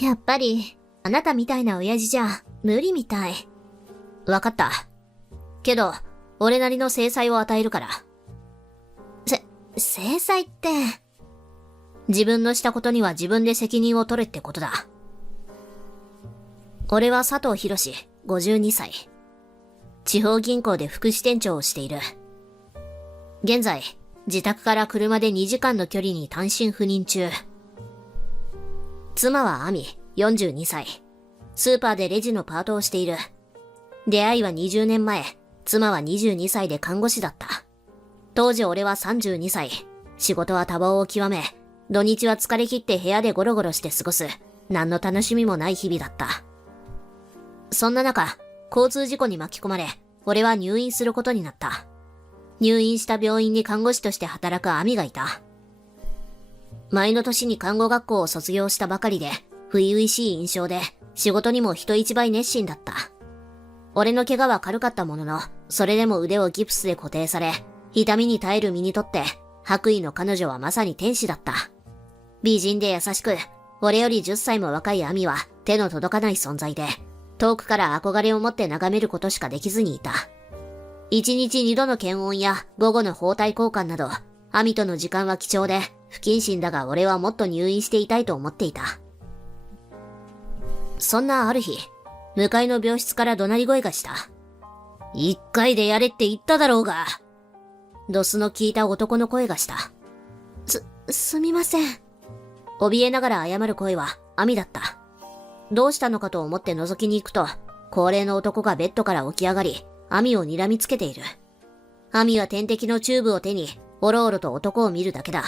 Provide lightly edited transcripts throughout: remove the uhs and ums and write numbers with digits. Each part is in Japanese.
やっぱり、あなたみたいな親父じゃ、無理みたい。わかった。けど、俺なりの制裁を与えるから。制裁って、自分のしたことには自分で責任を取れってことだ。俺は佐藤博、52歳。地方銀行で副支店長をしている。現在、自宅から車で2時間の距離に単身赴任中。妻は亜美、42歳。スーパーでレジのパートをしている。出会いは20年前、妻は22歳で看護師だった。当時俺は32歳。仕事は多忙を極め、土日は疲れ切って部屋でゴロゴロして過ごす、何の楽しみもない日々だった。そんな中、交通事故に巻き込まれ、俺は入院することになった。入院した病院に看護師として働く亜美がいた。前の年に看護学校を卒業したばかりで、初々しい印象で、仕事にも人一倍熱心だった。俺の怪我は軽かったものの、それでも腕をギプスで固定され、痛みに耐える身にとって、白衣の彼女はまさに天使だった。美人で優しく、俺より10歳も若い亜美は手の届かない存在で、遠くから憧れを持って眺めることしかできずにいた。1日2度の検温や午後の包帯交換など、亜美との時間は貴重で、不謹慎だが俺はもっと入院していたいと思っていた。そんなある日、向かいの病室から怒鳴り声がした。1回でやれって言っただろうが。ドスの効いた男の声がした。すみません。怯えながら謝る声は亜美だった。どうしたのかと思って覗きに行くと、高齢の男がベッドから起き上がり、亜美を睨みつけている。亜美は点滴のチューブを手に、おろおろと男を見るだけだ。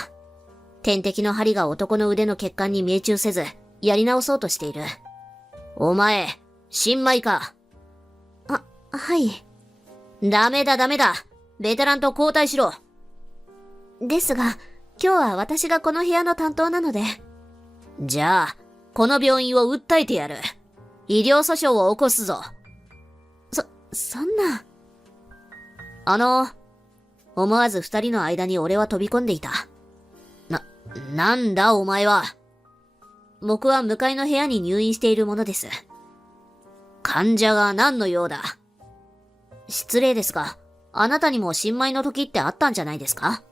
点滴の針が男の腕の血管に命中せず、やり直そうとしている。お前、新米か。はい。ダメだ。ベテランと交代しろ。ですが、今日は私がこの部屋の担当なので。じゃあ、この病院を訴えてやる。医療訴訟を起こすぞ。そんな。思わず二人の間に俺は飛び込んでいた。なんだお前は。僕は向かいの部屋に入院しているものです。患者が何の用だ。失礼ですが、あなたにも新米の時ってあったんじゃないですか？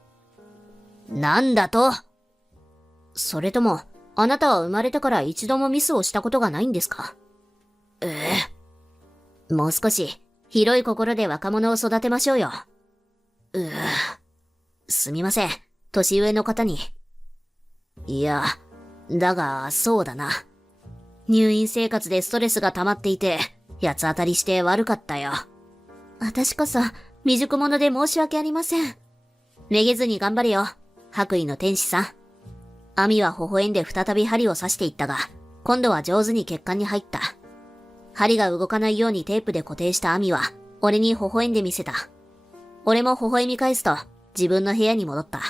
なんだと？それとも、あなたは生まれてから一度もミスをしたことがないんですか？もう少し、広い心で若者を育てましょうよ。すみません、年上の方に。いや、だが、そうだな。入院生活でストレスが溜まっていて、八つ当たりして悪かったよ。私こそ、未熟者で申し訳ありません。めげずに頑張れよ、白衣の天使さん。亜美は微笑んで再び針を刺していったが、今度は上手に血管に入った。針が動かないようにテープで固定した亜美は、俺に微笑んでみせた。俺も微笑み返すと、自分の部屋に戻った。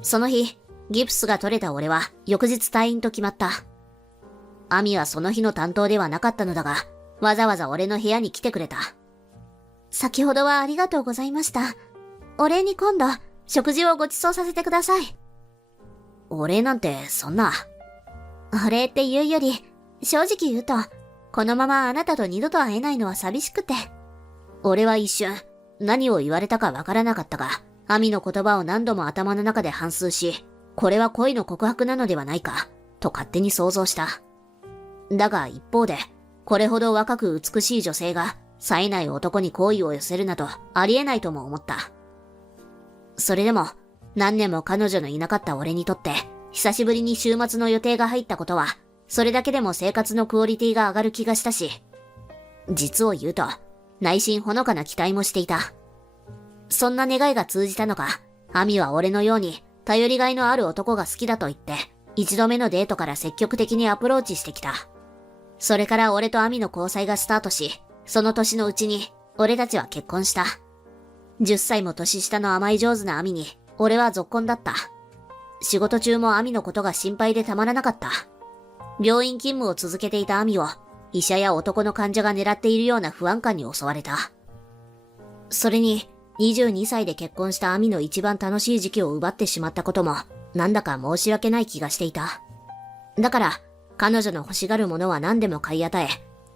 その日、ギプスが取れた俺は、翌日退院と決まった。亜美はその日の担当ではなかったのだが、わざわざ俺の部屋に来てくれた。先ほどはありがとうございました。お礼に今度、食事をご馳走させてください。お礼なんて、そんな。お礼って言うより、正直言うと、このままあなたと二度と会えないのは寂しくて。俺は一瞬、何を言われたかわからなかったが、亜美の言葉を何度も頭の中で反芻し、これは恋の告白なのではないか、と勝手に想像した。だが一方で、これほど若く美しい女性が、冴えない男に好意を寄せるなど、ありえないとも思った。それでも、何年も彼女のいなかった俺にとって、久しぶりに週末の予定が入ったことは、それだけでも生活のクオリティが上がる気がしたし、実を言うと、内心ほのかな期待もしていた。そんな願いが通じたのか、亜美は俺のように頼りがいのある男が好きだと言って、一度目のデートから積極的にアプローチしてきた。それから俺と亜美の交際がスタートし、その年のうちに俺たちは結婚した。10歳も年下の甘い上手な亜美に俺はぞっこんだった。仕事中も亜美のことが心配でたまらなかった。病院勤務を続けていた亜美を医者や男の患者が狙っているような不安感に襲われた。それに22歳で結婚した亜美の一番楽しい時期を奪ってしまったこともなんだか申し訳ない気がしていた。だから彼女の欲しがるものは何でも買い与え、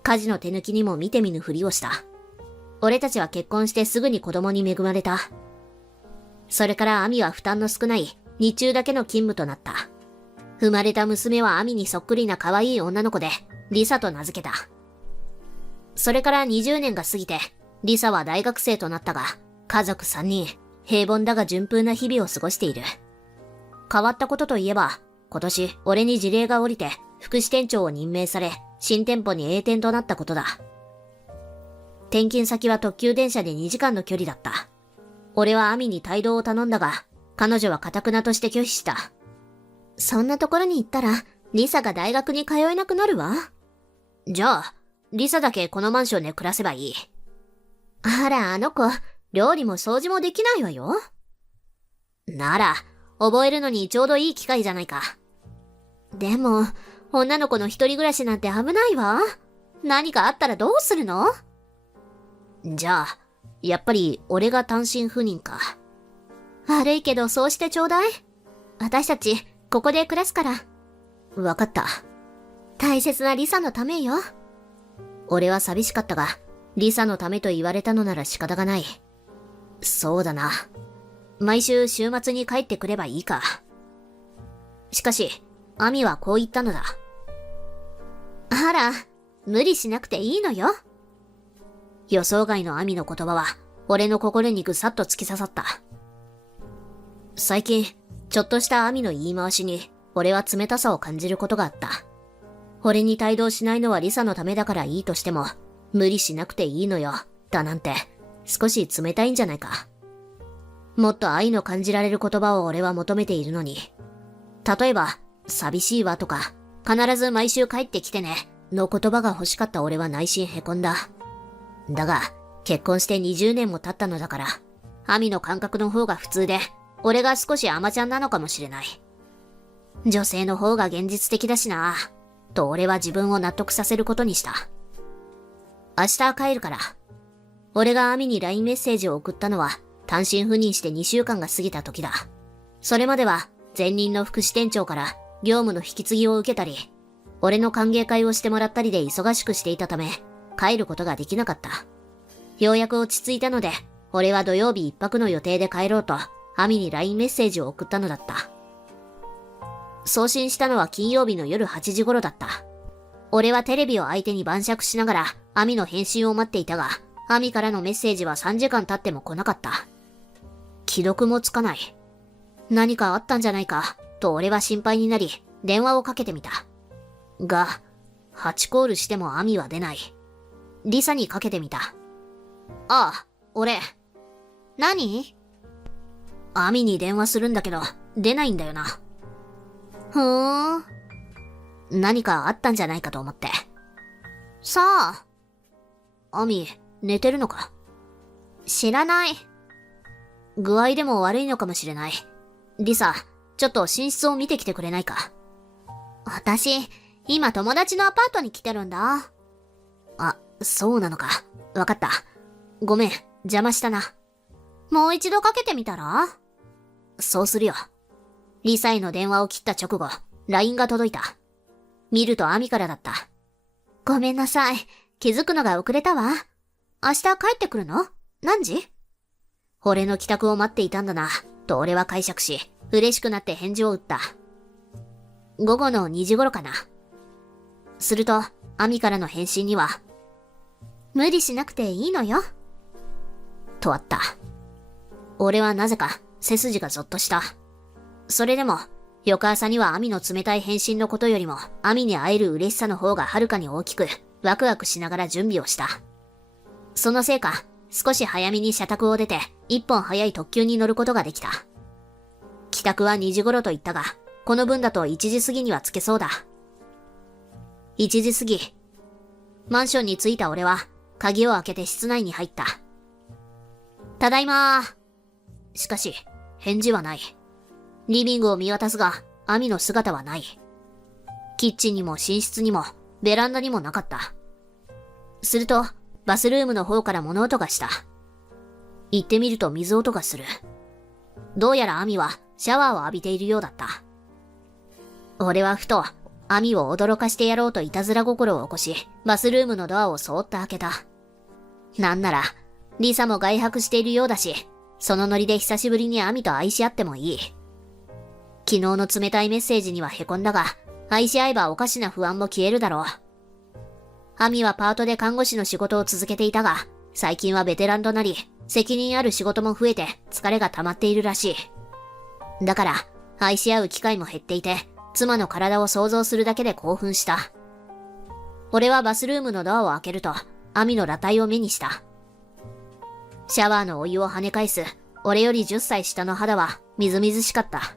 家事の手抜きにも見て見ぬふりをした。俺たちは結婚してすぐに子供に恵まれた。それからアミは負担の少ない日中だけの勤務となった。生まれた娘はアミにそっくりな可愛い女の子で、リサと名付けた。それから20年が過ぎて、リサは大学生となったが、家族3人、平凡だが順風な日々を過ごしている。変わったことといえば、今年俺に辞令が下りて副支店長を任命され、新店舗に栄転となったことだ。転勤先は特急電車で2時間の距離だった。俺はアミに帯同を頼んだが、彼女は堅くなとして拒否した。そんなところに行ったら、リサが大学に通えなくなるわ。じゃあ、リサだけこのマンションで暮らせばいい。あら、あの子、料理も掃除もできないわよ。なら、覚えるのにちょうどいい機会じゃないか。でも、女の子の一人暮らしなんて危ないわ。何かあったらどうするの？じゃあ、やっぱり俺が単身赴任か。悪いけどそうしてちょうだい。私たち、ここで暮らすから。わかった。大切なリサのためよ。俺は寂しかったが、リサのためと言われたのなら仕方がない。そうだな。毎週週末に帰ってくればいいか。しかし、アミはこう言ったのだ。あら、無理しなくていいのよ。予想外のアミの言葉は、俺の心にぐさっと突き刺さった。最近、ちょっとしたアミの言い回しに、俺は冷たさを感じることがあった。俺に帯同しないのはリサのためだからいいとしても、無理しなくていいのよ、だなんて、少し冷たいんじゃないか。もっと愛の感じられる言葉を俺は求めているのに。例えば、寂しいわとか、必ず毎週帰ってきてね、の言葉が欲しかった俺は内心へこんだ。だが、結婚して20年も経ったのだから、アミの感覚の方が普通で、俺が少し甘ちゃんなのかもしれない。女性の方が現実的だしな、と俺は自分を納得させることにした。明日帰るから。俺がアミに LINE メッセージを送ったのは、単身赴任して2週間が過ぎた時だ。それまでは、前任の副支店長から業務の引き継ぎを受けたり、俺の歓迎会をしてもらったりで忙しくしていたため、帰ることができなかった。ようやく落ち着いたので、俺は土曜日一泊の予定で帰ろうと、アミに LINE メッセージを送ったのだった。送信したのは金曜日の夜8時頃だった。俺はテレビを相手に晩酌しながら、アミの返信を待っていたが、アミからのメッセージは3時間経っても来なかった。既読もつかない。何かあったんじゃないか、と俺は心配になり、電話をかけてみた。が、8コールしてもアミは出ない。リサにかけてみた。ああ、俺。何？アミに電話するんだけど、出ないんだよな。ふーん。何かあったんじゃないかと思って。さあ。アミ、寝てるのか？知らない。具合でも悪いのかもしれない。リサ、ちょっと寝室を見てきてくれないか？私、今友達のアパートに来てるんだ。あ、そうなのか。わかった。ごめん、邪魔したな。もう一度かけてみたら？そうするよ。リサへの電話を切った直後、LINE が届いた。見るとアミからだった。ごめんなさい。気づくのが遅れたわ。明日帰ってくるの？何時？俺の帰宅を待っていたんだな、と俺は解釈し、嬉しくなって返事を打った。午後の2時頃かな。すると、アミからの返信には、無理しなくていいのよ。とあった。俺はなぜか背筋がゾッとした。それでも、翌朝にはアミの冷たい返信のことよりも、アミに会える嬉しさの方がはるかに大きく、ワクワクしながら準備をした。そのせいか、少し早めに社宅を出て、一本早い特急に乗ることができた。帰宅は2時頃と言ったが、この分だと1時過ぎには着けそうだ。1時過ぎ。マンションに着いた俺は、鍵を開けて室内に入った。ただいまー。しかし、返事はない。リビングを見渡すが、アミの姿はない。キッチンにも寝室にも、ベランダにもなかった。すると、バスルームの方から物音がした。行ってみると水音がする。どうやらアミはシャワーを浴びているようだった。俺はふと、アミを驚かしてやろうといたずら心を起こし、バスルームのドアをそーっと開けた。なんなら、リサも外泊しているようだし、そのノリで久しぶりにアミと愛し合ってもいい。昨日の冷たいメッセージには凹んだが、愛し合えばおかしな不安も消えるだろう。アミはパートで看護師の仕事を続けていたが、最近はベテランとなり、責任ある仕事も増えて疲れが溜まっているらしい。だから、愛し合う機会も減っていて、妻の体を想像するだけで興奮した。俺はバスルームのドアを開けると、アミの裸体を目にした。シャワーのお湯を跳ね返す、俺より10歳下の肌はみずみずしかった。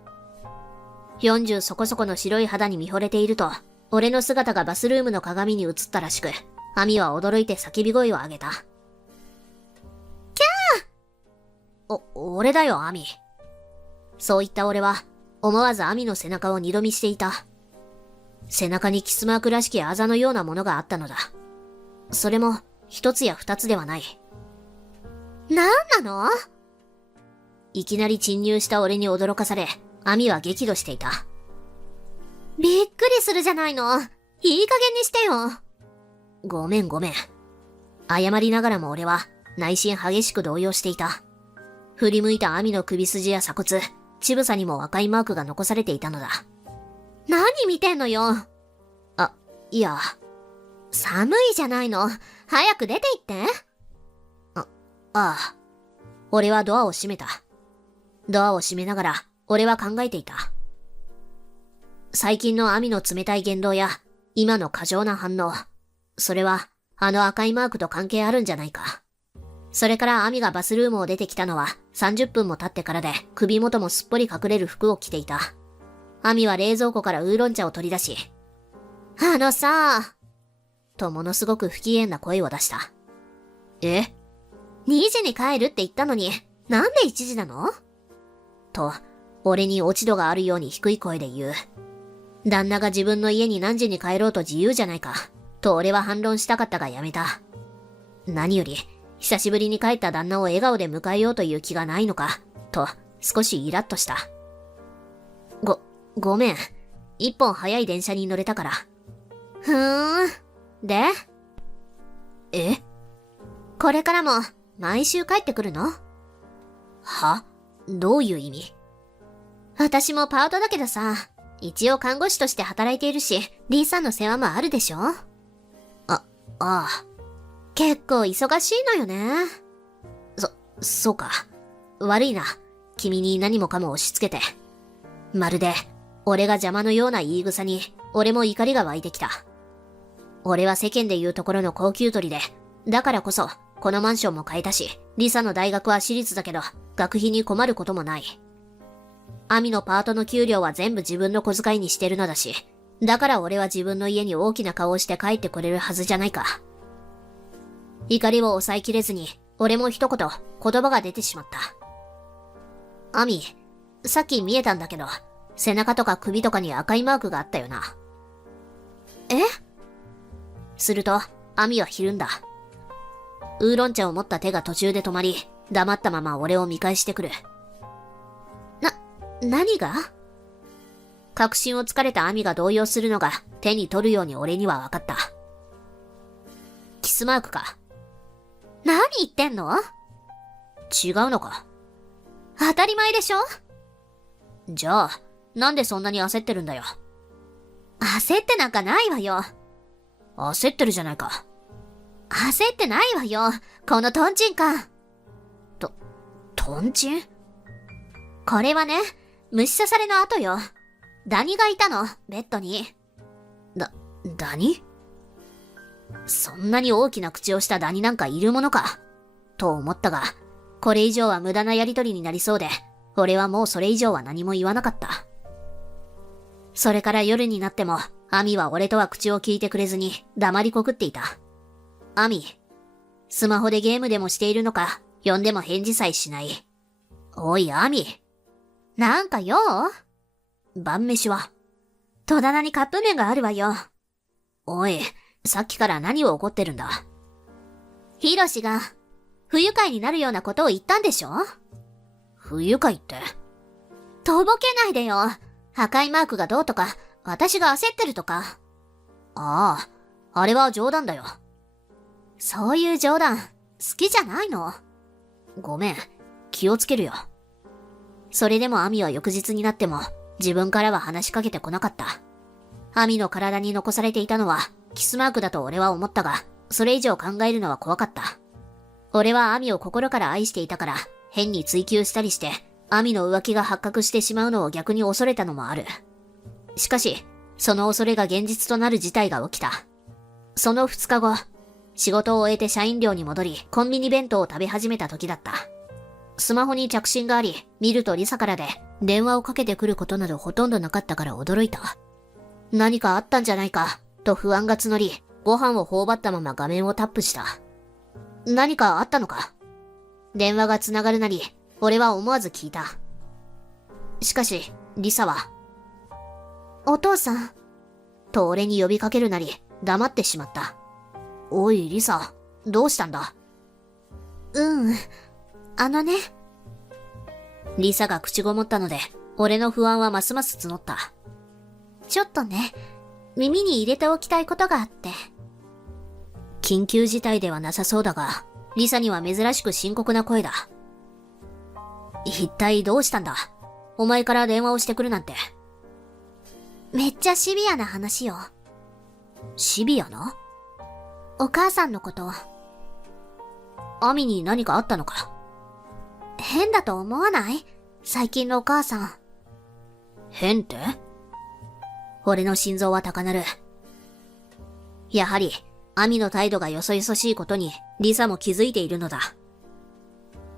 40そこそこの白い肌に見惚れていると、俺の姿がバスルームの鏡に映ったらしく、アミは驚いて叫び声を上げた。キャー！俺だよ、アミ。そう言った俺は、思わずアミの背中を二度見していた。背中にキスマークらしきあざのようなものがあったのだ。それも、一つや二つではない。なんなの？いきなり侵入した俺に驚かされ、アミは激怒していた。びっくりするじゃないの。いい加減にしてよ。ごめん。謝りながらも俺は内心激しく動揺していた。振り向いたアミの首筋や鎖骨、乳房にも赤いマークが残されていたのだ。何見てんのよ。いや。寒いじゃないの。早く出て行って。ああ。俺はドアを閉めた。ドアを閉めながら、俺は考えていた。最近のアミの冷たい言動や、今の過剰な反応。それは、あの赤いマークと関係あるんじゃないか。それからアミがバスルームを出てきたのは30分も経ってからで、首元もすっぽり隠れる服を着ていた。アミは冷蔵庫からウーロン茶を取り出し、とものすごく不機嫌な声を出した。2時に帰るって言ったのに、なんで1時なの？と、俺に落ち度があるように低い声で言う。旦那が自分の家に何時に帰ろうと自由じゃないか、と俺は反論したかったがやめた。何より、久しぶりに帰った旦那を笑顔で迎えようという気がないのか、と少しイラッとした。ごめん。一本早い電車に乗れたから。で？これからも毎週帰ってくるの？は？どういう意味？私もパートだけどさ、一応看護師として働いているし、リーさんの世話もあるでしょ？ああ。結構忙しいのよね。そうか。悪いな。君に何もかも押し付けて。まるで、俺が邪魔のような言い草に、俺も怒りが湧いてきた。俺は世間で言うところの高級鳥で、だからこそ、このマンションも買えたし、リサの大学は私立だけど、学費に困ることもない。アミのパートの給料は全部自分の小遣いにしてるのだし、だから俺は自分の家に大きな顔をして帰ってくれるはずじゃないか。怒りを抑えきれずに、俺も一言、言葉が出てしまった。アミ、さっき見えたんだけど、背中とか首とかに赤いマークがあったよな。すると、アミはひるんだ。ウーロン茶を持った手が途中で止まり、黙ったまま俺を見返してくる。何が？確信をつかれたアミが動揺するのが手に取るように俺には分かった。キスマークか。何言ってんの？違うのか。当たり前でしょ？じゃあ、なんでそんなに焦ってるんだよ。焦ってなんかないわよ。焦ってるじゃないか。焦ってないわよ。このトンチンカン。トンチン？これはね、虫刺されの後よ。ダニがいたの、ベッドに。ダニ？そんなに大きな口をしたダニなんかいるものか。と思ったが、これ以上は無駄なやりとりになりそうで、俺はもうそれ以上は何も言わなかった。それから夜になっても、アミは俺とは口を聞いてくれずに黙りこくっていた。アミ、スマホでゲームでもしているのか、呼んでも返事さえしない。おい、アミ。なんか用？晩飯は？戸棚にカップ麺があるわよ。おい、さっきから何を怒ってるんだ？ヒロシが、不愉快になるようなことを言ったんでしょ？不愉快って？とぼけないでよ。赤いマークがどうとか、私が焦ってるとか。ああ、あれは冗談だよ。そういう冗談、好きじゃないの。ごめん、気をつけるよ。それでもアミは翌日になっても自分からは話しかけてこなかった。アミの体に残されていたのはキスマークだと俺は思ったが、それ以上考えるのは怖かった。俺はアミを心から愛していたから、変に追求したりして、アミの浮気が発覚してしまうのを逆に恐れたのもある。しかし、その恐れが現実となる事態が起きた。その2日後、仕事を終えて社員寮に戻り、コンビニ弁当を食べ始めた時だった。スマホに着信があり、見るとリサからで、電話をかけてくることなどほとんどなかったから驚いた。何かあったんじゃないか、と不安が募り、ご飯を頬張ったまま画面をタップした。何かあったのか？電話がつながるなり、俺は思わず聞いた。しかし、リサは、お父さん、と俺に呼びかけるなり、黙ってしまった。おい、リサ、どうしたんだ？リサが口ごもったので、俺の不安はますます募った。ちょっとね、耳に入れておきたいことがあって。緊急事態ではなさそうだが、リサには珍しく深刻な声だ。一体どうしたんだ？お前から電話をしてくるなんて。めっちゃシビアな話よ。シビアな？お母さんのこと。アミに何かあったのか？変だと思わない？最近のお母さん。変って？俺の心臓は高鳴る。やはり、アミの態度がよそよそしいことに、リサも気づいているのだ。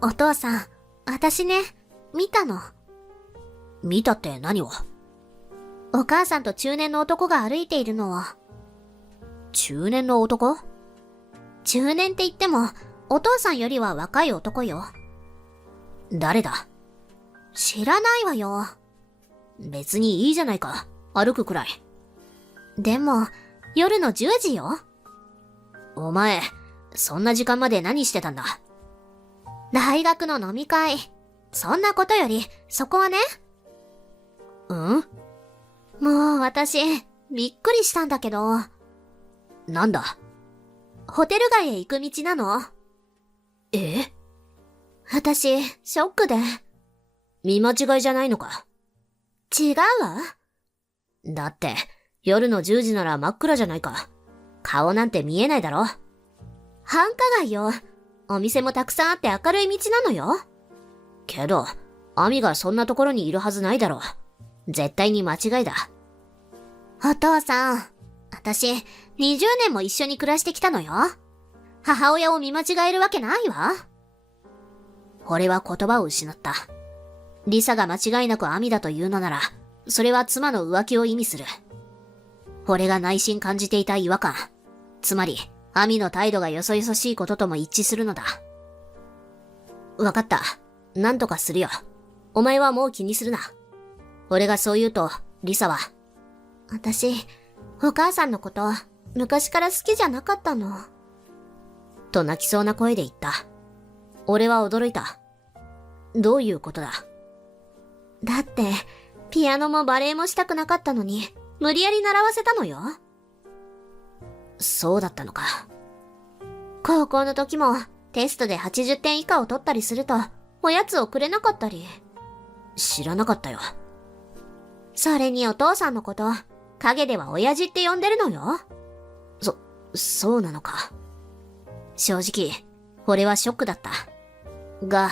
お父さん、私ね、見たの。見たって何を？お母さんと中年の男が歩いているのを。中年の男？中年って言っても、お父さんよりは若い男よ。誰だ？知らないわよ。別にいいじゃないか。歩くくらい。でも、夜の10時よ。お前、そんな時間まで何してたんだ？大学の飲み会。そんなことより、そこはね。もう私、びっくりしたんだけど。なんだ？ホテル街へ行く道なの。私、ショックで。見間違いじゃないのか？違うわ。だって、夜の10時なら真っ暗じゃないか。顔なんて見えないだろ。繁華街よ。お店もたくさんあって明るい道なのよ。けど、アミがそんなところにいるはずないだろう。絶対に間違いだ。お父さん、私、20年も一緒に暮らしてきたのよ。母親を見間違えるわけないわ。俺は言葉を失った。リサが間違いなくアミだというのなら、それは妻の浮気を意味する。俺が内心感じていた違和感。つまり、アミの態度がよそよそしいこととも一致するのだ。わかった。なんとかするよ。お前はもう気にするな。俺がそう言うと、リサは、私、お母さんのこと、昔から好きじゃなかったの。と泣きそうな声で言った。俺は驚いた。どういうことだ？だって、ピアノもバレエもしたくなかったのに、無理やり習わせたのよ。そうだったのか。高校の時も、テストで80点以下を取ったりすると、おやつをくれなかったり。知らなかったよ。それにお父さんのこと、陰では親父って呼んでるのよ。そうなのか。正直、俺はショックだった。が、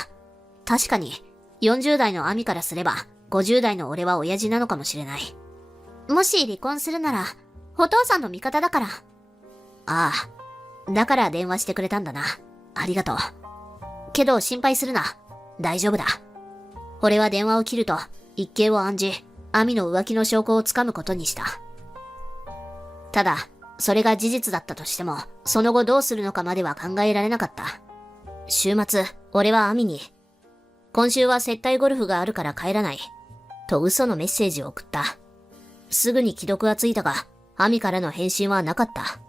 確かに、40代のアミからすれば、50代の俺は親父なのかもしれない。もし離婚するなら、お父さんの味方だから。ああ、だから電話してくれたんだな。ありがとう。けど心配するな。大丈夫だ。俺は電話を切ると、一計を案じ、アミの浮気の証拠をつかむことにした。ただ、それが事実だったとしても、その後どうするのかまでは考えられなかった。週末、俺はアミに、今週は接待ゴルフがあるから帰らない。と嘘のメッセージを送った。すぐに既読はついたが、アミからの返信はなかった。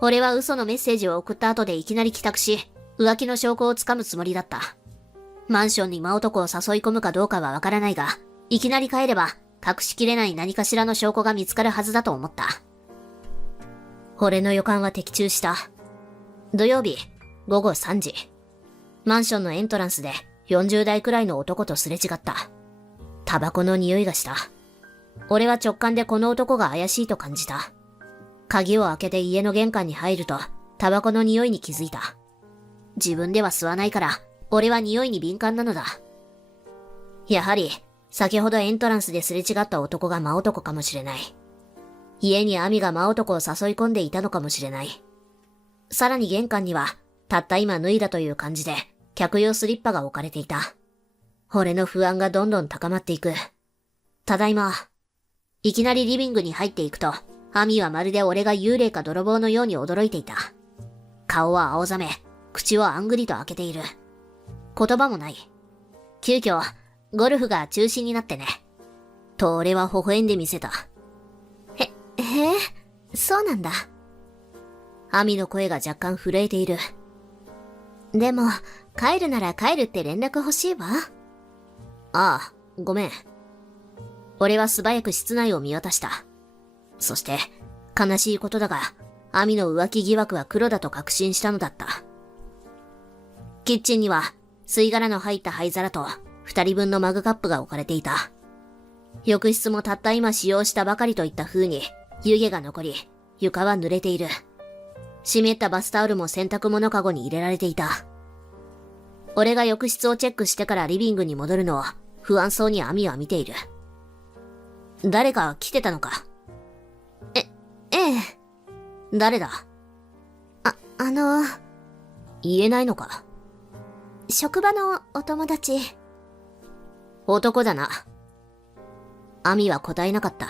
俺は嘘のメッセージを送った後でいきなり帰宅し、浮気の証拠をつかむつもりだった。マンションに真男を誘い込むかどうかはわからないが、いきなり帰れば、隠しきれない何かしらの証拠が見つかるはずだと思った。俺の予感は的中した。土曜日、午後3時。マンションのエントランスで40代くらいの男とすれ違った。タバコの匂いがした。俺は直感でこの男が怪しいと感じた。鍵を開けて家の玄関に入ると、タバコの匂いに気づいた。自分では吸わないから、俺は匂いに敏感なのだ。やはり、先ほどエントランスですれ違った男が真男かもしれない。家に亜美が真男を誘い込んでいたのかもしれない。さらに玄関には、たった今脱いだという感じで、客用スリッパが置かれていた。俺の不安がどんどん高まっていく。ただいま。いきなりリビングに入っていくと、亜美はまるで俺が幽霊か泥棒のように驚いていた。顔は青ざめ、口をあんぐりと開けている。言葉もない。急遽、ゴルフが中止になってね。と俺は微笑んでみせた。そうなんだ。亜美の声が若干震えている。でも、帰るなら帰るって連絡欲しいわ。ああ、ごめん。俺は素早く室内を見渡した。そして、悲しいことだが、亜美の浮気疑惑は黒だと確信したのだった。キッチンには、吸い殻の入った灰皿と、2人分のマグカップが置かれていた。浴室もたった今使用したばかりといった風に、湯気が残り、床は濡れている。湿ったバスタオルも洗濯物かごに入れられていた。俺が浴室をチェックしてからリビングに戻るのを、不安そうに亜美は見ている。誰か来てたのか？ええ。誰だ？言えないのか？職場のお友達。男だな。亜美は答えなかった。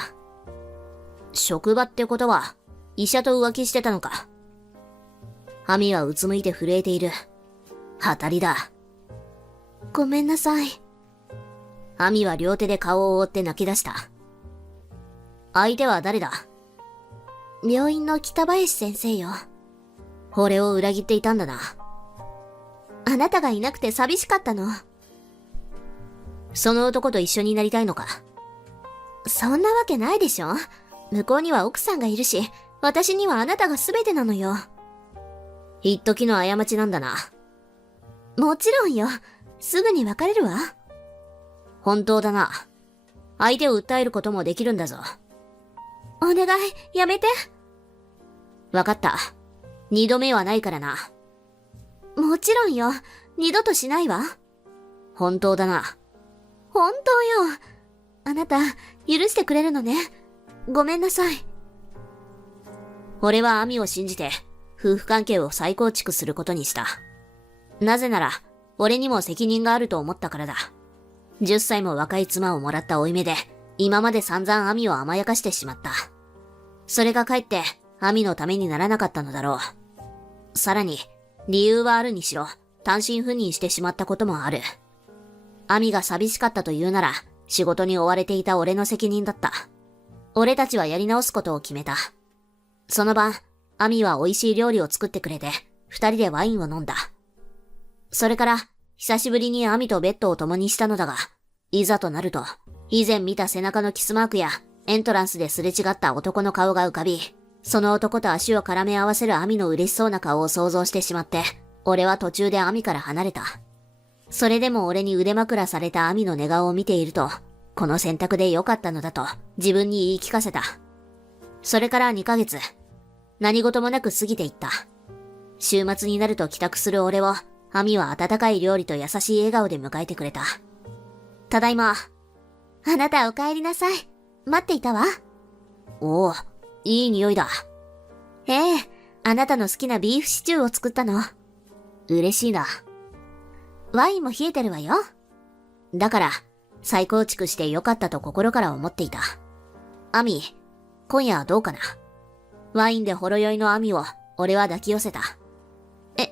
職場ってことは、医者と浮気してたのか？亜美はうつむいて震えている。当たりだ。ごめんなさい。亜美は両手で顔を覆って泣き出した。相手は誰だ？病院の北林先生よ。俺を裏切っていたんだな。あなたがいなくて寂しかったの。その男と一緒になりたいのか？そんなわけないでしょ。向こうには奥さんがいるし、私にはあなたが全てなのよ。一時の過ちなんだな。もちろんよ。すぐに別れるわ。本当だな。相手を訴えることもできるんだぞ。お願い、やめて。わかった。二度目はないからな。もちろんよ。二度としないわ。本当だな。本当よ。あなた、許してくれるのね。ごめんなさい。俺は亜美を信じて、夫婦関係を再構築することにした。なぜなら、俺にも責任があると思ったからだ。10歳も若い妻をもらった負い目で、今まで散々亜美を甘やかしてしまった。それがかえって、亜美のためにならなかったのだろう。さらに、理由はあるにしろ、単身赴任してしまったこともある。亜美が寂しかったというなら、仕事に追われていた俺の責任だった。俺たちはやり直すことを決めた。その晩、亜美は美味しい料理を作ってくれて、二人でワインを飲んだ。それから、久しぶりに亜美とベッドを共にしたのだが、いざとなると、以前見た背中のキスマークや、エントランスですれ違った男の顔が浮かび、その男と足を絡め合わせる亜美の嬉しそうな顔を想像してしまって、俺は途中で亜美から離れた。それでも俺に腕枕された亜美の寝顔を見ていると、この選択で良かったのだと自分に言い聞かせた。それから2ヶ月、何事もなく過ぎていった。週末になると帰宅する俺を、亜美は温かい料理と優しい笑顔で迎えてくれた。ただいま。あなたお帰りなさい。待っていたわ。おお、いい匂いだ。ええ、あなたの好きなビーフシチューを作ったの。嬉しいな。ワインも冷えてるわよ。だから、再構築してよかったと心から思っていた。亜美、今夜はどうかな。ワインでほろ酔いの亜美を俺は抱き寄せた。ええ。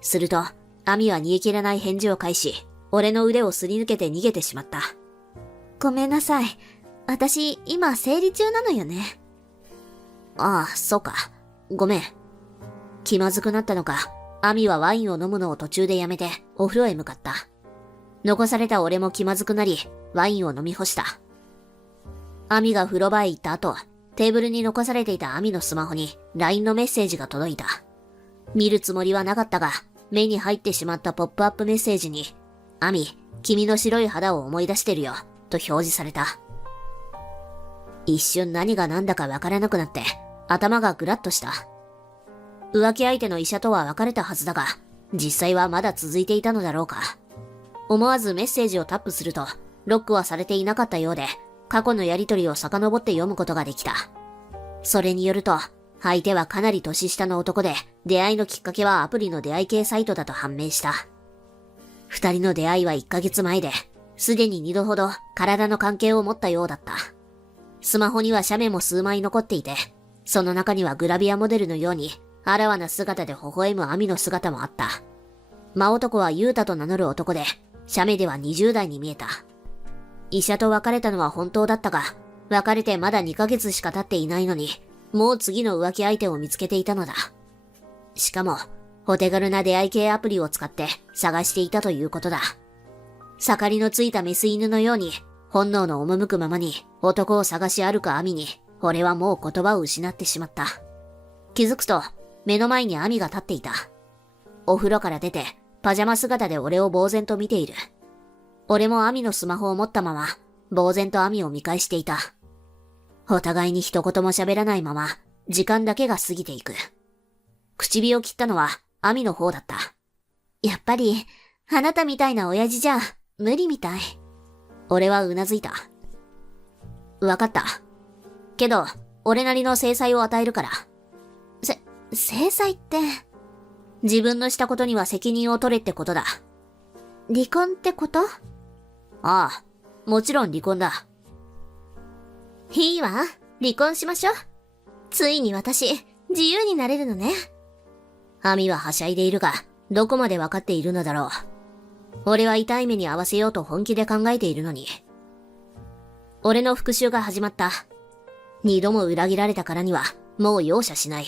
すると、亜美は煮え切らない返事を返し、俺の腕をすり抜けて逃げてしまった。ごめんなさい。私、今生理中なのよね。ああ、そうか。ごめん。気まずくなったのか、亜美はワインを飲むのを途中でやめて、お風呂へ向かった。残された俺も気まずくなり、ワインを飲み干した。アミが風呂場へ行った後、テーブルに残されていたアミのスマホに LINE のメッセージが届いた。見るつもりはなかったが、目に入ってしまったポップアップメッセージに、アミ、君の白い肌を思い出してるよ、と表示された。一瞬何が何だかわからなくなって、頭がぐらっとした。浮気相手の医者とは別れたはずだが、実際はまだ続いていたのだろうか。思わずメッセージをタップすると、ロックはされていなかったようで、過去のやりとりを遡って読むことができた。それによると、相手はかなり年下の男で、出会いのきっかけはアプリの出会い系サイトだと判明した。二人の出会いは1ヶ月前で、すでに2度ほど体の関係を持ったようだった。スマホには写メも数枚残っていて、その中にはグラビアモデルのように、あらわな姿で微笑むアミの姿もあった。真男はユータと名乗る男で、写メでは20代に見えた。医者と別れたのは本当だったが、別れてまだ2ヶ月しか経っていないのに、もう次の浮気相手を見つけていたのだ。しかも、お手軽な出会い系アプリを使って探していたということだ。盛りのついたメス犬のように、本能の赴くままに男を探し歩くアミに、俺はもう言葉を失ってしまった。気づくと、目の前にアミが立っていた。お風呂から出て、パジャマ姿で俺を呆然と見ている。俺もアミのスマホを持ったまま、呆然とアミを見返していた。お互いに一言も喋らないまま、時間だけが過ぎていく。口火を切ったのは、アミの方だった。やっぱり、あなたみたいな親父じゃ、無理みたい。俺はうなずいた。わかった。けど、俺なりの制裁を与えるから。制裁って、自分のしたことには責任を取れってことだ。離婚ってこと？ああ、もちろん離婚だ。いいわ、離婚しましょう。ついに私、自由になれるのね。アミははしゃいでいるが、どこまでわかっているのだろう。俺は痛い目に合わせようと本気で考えているのに。俺の復讐が始まった。二度も裏切られたからには、もう容赦しない。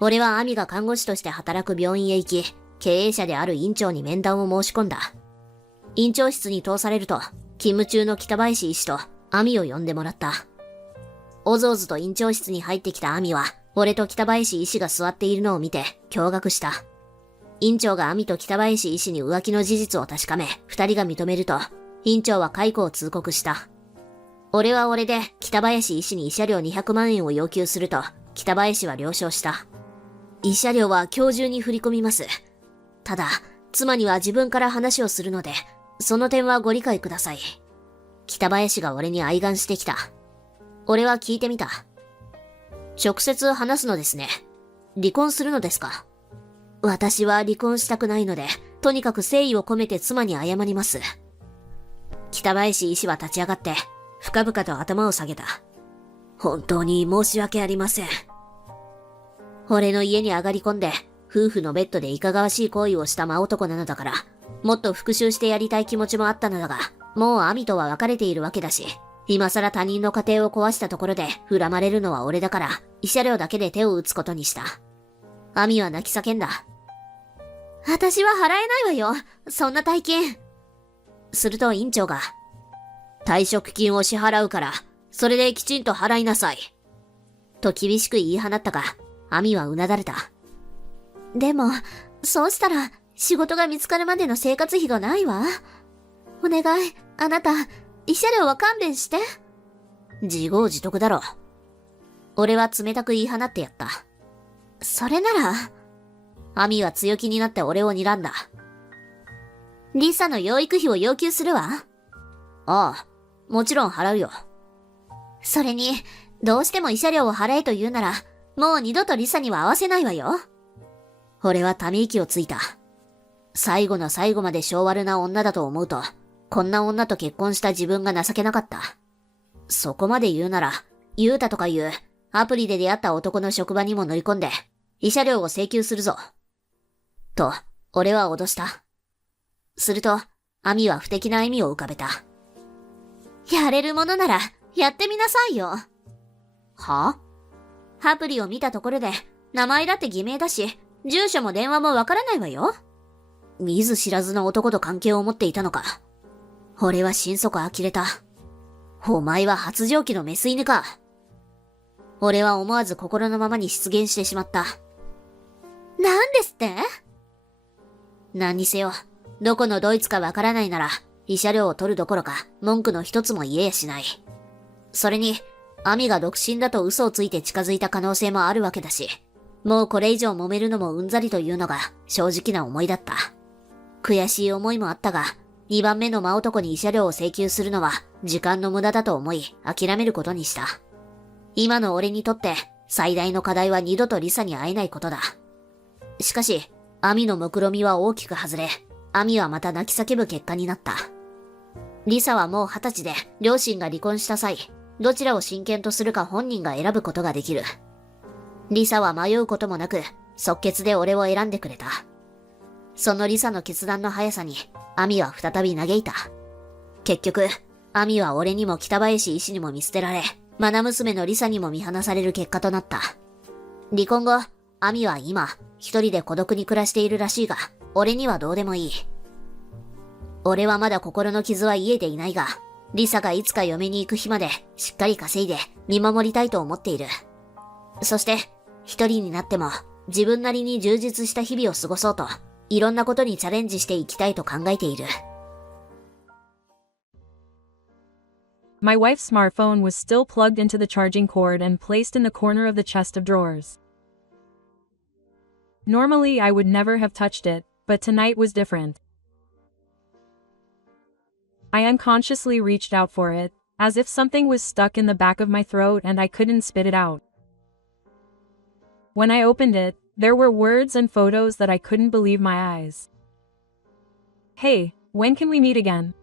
俺はアミが看護師として働く病院へ行き、経営者である院長に面談を申し込んだ。院長室に通されると、勤務中の北林医師とアミを呼んでもらった。おぞおずと院長室に入ってきたアミは、俺と北林医師が座っているのを見て驚愕した。院長がアミと北林医師に浮気の事実を確かめ、二人が認めると、院長は解雇を通告した。俺は俺で北林医師に慰謝料200万円を要求すると、北林は了承した。慰謝料は今日中に振り込みます。ただ、妻には自分から話をするので、その点はご理解ください。北林が俺に愛願してきた。俺は聞いてみた。直接話すのですね。離婚するのですか？私は離婚したくないので、とにかく誠意を込めて妻に謝ります。北林医師は立ち上がって、深々と頭を下げた。本当に申し訳ありません。俺の家に上がり込んで、夫婦のベッドでいかがわしい行為をした真男なのだから、もっと復讐してやりたい気持ちもあったのだが、もうアミとは別れているわけだし、今更他人の家庭を壊したところで恨まれるのは俺だから、慰謝料だけで手を打つことにした。アミは泣き叫んだ。私は払えないわよ。そんな大金。すると院長が、退職金を支払うから、それできちんと払いなさい。と厳しく言い放ったが、アミはうなだれた。でも、そうしたら、仕事が見つかるまでの生活費がないわ。お願い、あなた、慰謝料は勘弁して。自業自得だろ。俺は冷たく言い放ってやった。それなら、アミは強気になって俺を睨んだ。リサの養育費を要求するわ。ああ、もちろん払うよ。それに、どうしても慰謝料を払えと言うなら、もう二度とリサには会わせないわよ。俺はため息をついた。最後の最後まで性悪な女だと思うと、こんな女と結婚した自分が情けなかった。そこまで言うなら、ユータとかいうアプリで出会った男の職場にも乗り込んで、慰謝料を請求するぞ。と、俺は脅した。すると、アミは不敵な笑みを浮かべた。やれるものなら、やってみなさいよ。は？アプリを見たところで、名前だって偽名だし、住所も電話もわからないわよ。見ず知らずの男と関係を持っていたのか。俺は心底呆れた。お前は発情期のメス犬か。俺は思わず心のままに出現してしまった。なんですって？何にせよ、どこのドイツかわからないなら、慰謝料を取るどころか文句の一つも言えやしない。それに、アミが独身だと嘘をついて近づいた可能性もあるわけだし、もうこれ以上揉めるのもうんざりというのが正直な思いだった。悔しい思いもあったが、2番目の真男に慰謝料を請求するのは時間の無駄だと思い諦めることにした。今の俺にとって最大の課題は二度とリサに会えないことだ。しかし、アミの目論みは大きく外れ、アミはまた泣き叫ぶ結果になった。リサはもう20歳で両親が離婚した際、どちらを親権とするか本人が選ぶことができる。リサは迷うこともなく、即決で俺を選んでくれた。そのリサの決断の速さに、アミは再び嘆いた。結局、アミは俺にも北林医師にも見捨てられ、愛娘のリサにも見放される結果となった。離婚後、アミは今、一人で孤独に暮らしているらしいが、俺にはどうでもいい。俺はまだ心の傷は癒えていないが、リサがいつか嫁に行く日までしっかり稼いで見守りたいと思っている。そして、一人になっても自分なりに充実した日々を過ごそうと、いろんなことにチャレンジしていきたいと考えている。My wife's smartphone was still plugged into the charging cord and placed in the corner of the chest of drawers. Normally I would never have touched it, but tonight was different. I unconsciously reached out for it, as if something was stuck in the back of my throat and I couldn't spit it out. When I opened it, there were words and photos that I couldn't believe my eyes. Hey, when can we meet again?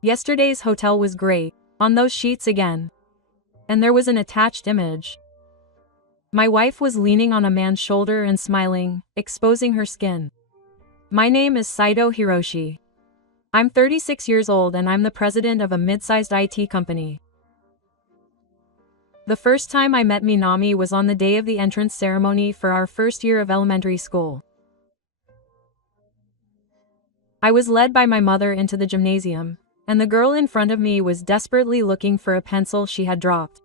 Yesterday's hotel was great, on those sheets again. And there was an attached image. My wife was leaning on a man's shoulder and smiling, exposing her skin. My name is Saito Hiroshi. I'm 36 years old and I'm the president of a mid-sized IT company. The first time I met Minami was on the day of the entrance ceremony for our first year of elementary school. I was led by my mother into the gymnasium, and the girl in front of me was desperately looking for a pencil she had dropped.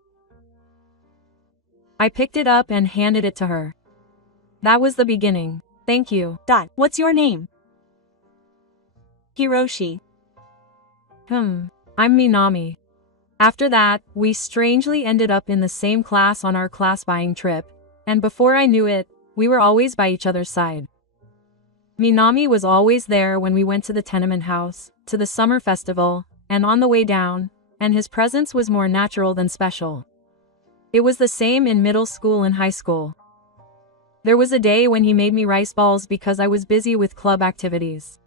I picked it up and handed it to her. That was the beginning. Thank you. What's your name? Hiroshi. I'm Minami. After that, we strangely ended up in the same class on our class buying trip, and before I knew it, we were always by each other's side. Minami was always there when we went to the tenement house, to the summer festival, and on the way down, and his presence was more natural than special. It was the same in middle school and high school. There was a day when he made me rice balls because I was busy with club activities.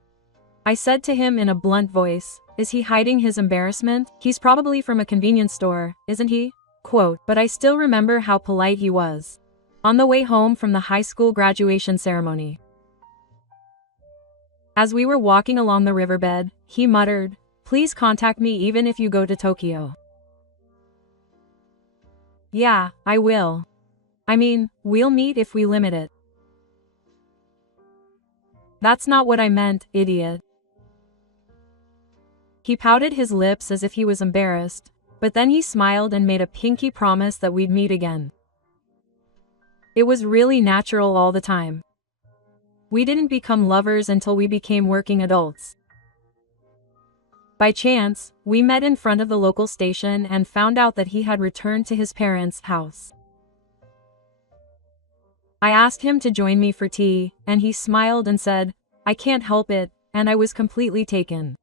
I said to him in a blunt voice, "Is he hiding his embarrassment? He's probably from a convenience store, isn't he?" But I still remember how polite he was. On the way home from the high school graduation ceremony. As we were walking along the riverbed, he muttered, "Please contact me even if you go to Tokyo." Yeah, I will. I mean, we'll meet if we limit it. That's not what I meant, idiot. He pouted his lips as if he was embarrassed, but then he smiled and made a pinky promise that we'd meet again. It was really natural all the time. We didn't become lovers until we became working adults. By chance, we met in front of the local station and found out that he had returned to his parents' house. I asked him to join me for tea, and he smiled and said, "I can't help it," and I was completely taken.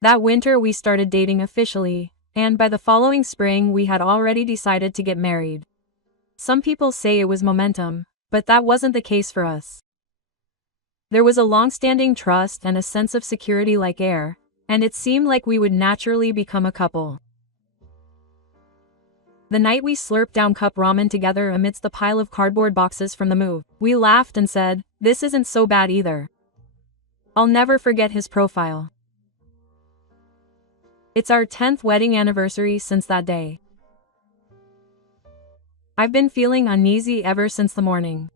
That winter we started dating officially, and by the following spring we had already decided to get married. Some people say it was momentum, but that wasn't the case for us. There was a long-standing trust and a sense of security like air, and it seemed like we would naturally become a couple. The night we slurped down cup ramen together amidst the pile of cardboard boxes from the move, we laughed and said, "This isn't so bad either." I'll never forget his profile. It's our 10th wedding anniversary since that day. I've been feeling uneasy ever since the morning.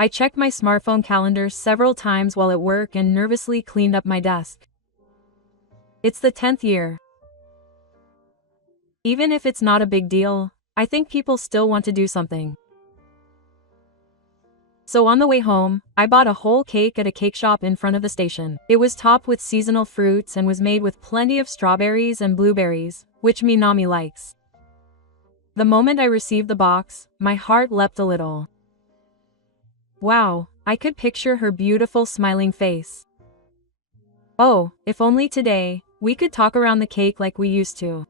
I checked my smartphone calendar several times while at work and nervously cleaned up my desk. It's the 10th year. Even if it's not a big deal, I think people still want to do something. So on the way home, I bought a whole cake at a cake shop in front of the station. It was topped with seasonal fruits and was made with plenty of strawberries and blueberries, which Minami likes. The moment I received the box, my heart leapt a little. Wow, I could picture her beautiful smiling face. Oh, if only today, we could talk around the cake like we used to.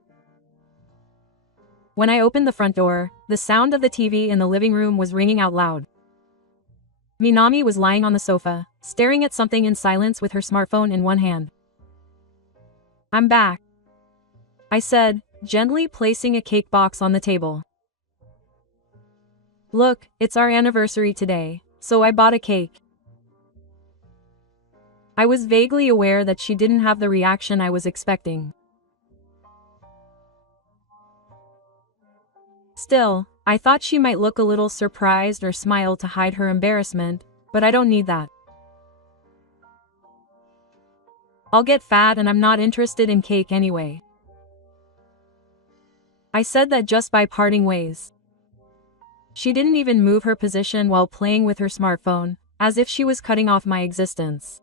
When I opened the front door, the sound of the TV in the living room was ringing out loud. Minami was lying on the sofa, staring at something in silence with her smartphone in one hand. I'm back, I said, gently placing a cake box on the table. Look, it's our anniversary today, so I bought a cake. I was vaguely aware that she didn't have the reaction I was expecting. Still, I thought she might look a little surprised or smile to hide her embarrassment, but I don't need that. I'll get fat and I'm not interested in cake anyway. I said that just by parting ways. She didn't even move her position while playing with her smartphone, as if she was cutting off my existence.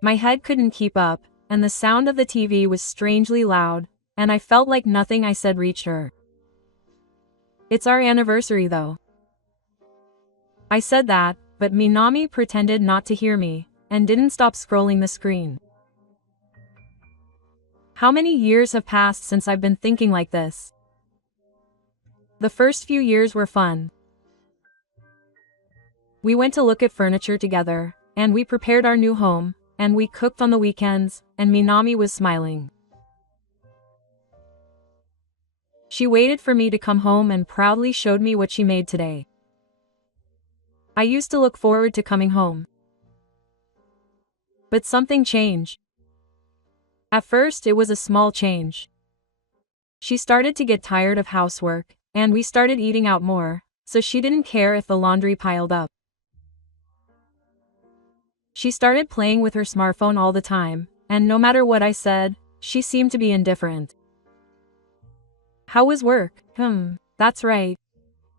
My head couldn't keep up, and the sound of the TV was strangely loud, and I felt like nothing I said reached her. It's our anniversary though. I said that, but Minami pretended not to hear me, and didn't stop scrolling the screen. How many years have passed since I've been thinking like this? The first few years were fun. We went to look at furniture together, and we prepared our new home, and we cooked on the weekends, and Minami was smiling. She waited for me to come home and proudly showed me what she made today. I used to look forward to coming home. But something changed. At first it was a small change. She started to get tired of housework, and we started eating out more, so she didn't care if the laundry piled up. She started playing with her smartphone all the time, and no matter what I said, she seemed to be indifferent. How was work? That's right.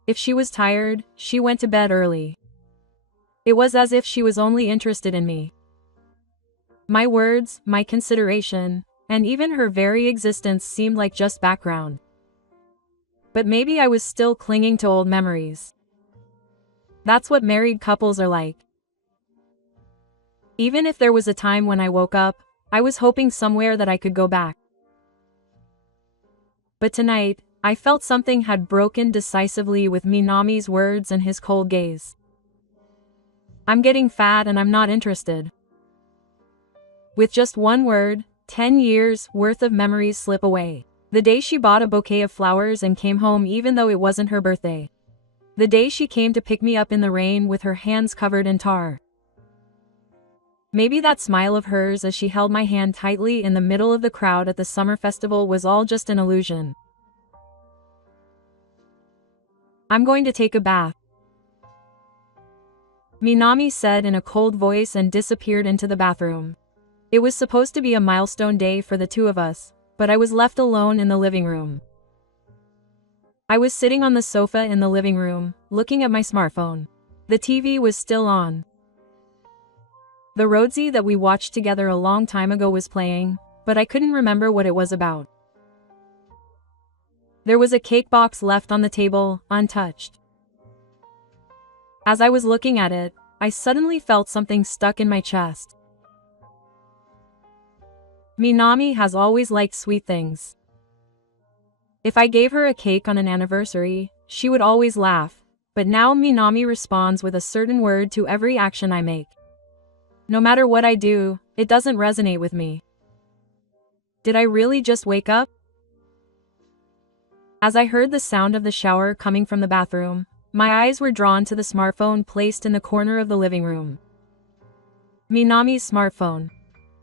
If she was tired, she went to bed early. It was as if she was only interested in me. My words, my consideration, and even her very existence seemed like just background. But maybe I was still clinging to old memories. That's what married couples are like. Even if there was a time when I woke up, I was hoping somewhere that I could go back. But tonight, I felt something had broken decisively with Minami's words and his cold gaze. I'm getting fat and I'm not interested. With just one word, 10 years worth of memories slip away. The day she bought a bouquet of flowers and came home even though it wasn't her birthday. The day she came to pick me up in the rain with her hands covered in tar. Maybe that smile of hers as she held my hand tightly in the middle of the crowd at the summer festival was all just an illusion. I'm going to take a bath, Minami said in a cold voice and disappeared into the bathroom. It was supposed to be a milestone day for the two of us, but I was left alone in the living room. I was sitting on the sofa in the living room, looking at my smartphone. The TV was still on. The roadsie that we watched together a long time ago was playing, but I couldn't remember what it was about. There was a cake box left on the table, untouched. As I was looking at it, I suddenly felt something stuck in my chest. Minami has always liked sweet things. If I gave her a cake on an anniversary, she would always laugh, but now Minami responds with a certain word to every action I make. No matter what I do, it doesn't resonate with me. Did I really just wake up? As I heard the sound of the shower coming from the bathroom, my eyes were drawn to the smartphone placed in the corner of the living room. Minami's smartphone.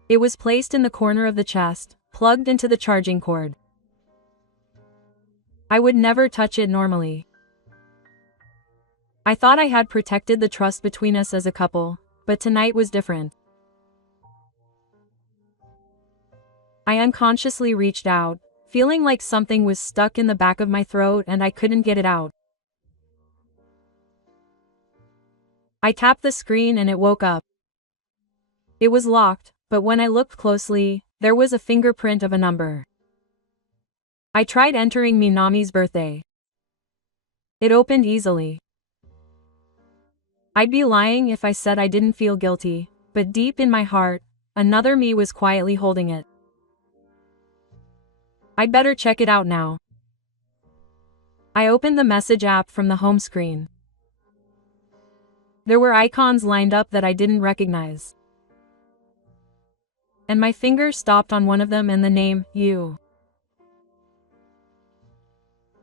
It was placed in the corner of the chest, plugged into the charging cord. I would never touch it normally. I thought I had protected the trust between us as a couple, but tonight was different. I unconsciously reached out, feeling like something was stuck in the back of my throat and I couldn't get it out. I tapped the screen and it woke up. It was locked, but when I looked closely, there was a fingerprint of a number. I tried entering Minami's birthday. It opened easily. I'd be lying if I said I didn't feel guilty, but deep in my heart, another me was quietly holding it. I'd better check it out now. I opened the message app from the home screen. There were icons lined up that I didn't recognize. And my finger stopped on one of them and the name, you.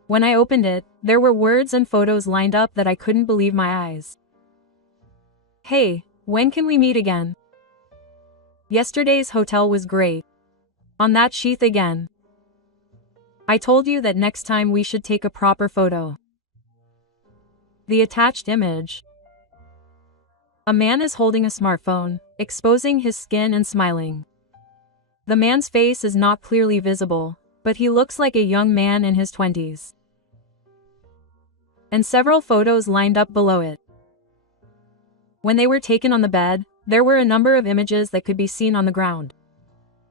When I opened it, there were words and photos lined up that I couldn't believe my eyes. Hey, when can we meet again? Yesterday's hotel was great. On that sheath again. I told you that next time we should take a proper photo. The attached image. A man is holding a smartphone, exposing his skin and smiling. The man's face is not clearly visible, but he looks like a young man in his 20s. And several photos lined up below it. When they were taken on the bed, there were a number of images that could be seen on the ground.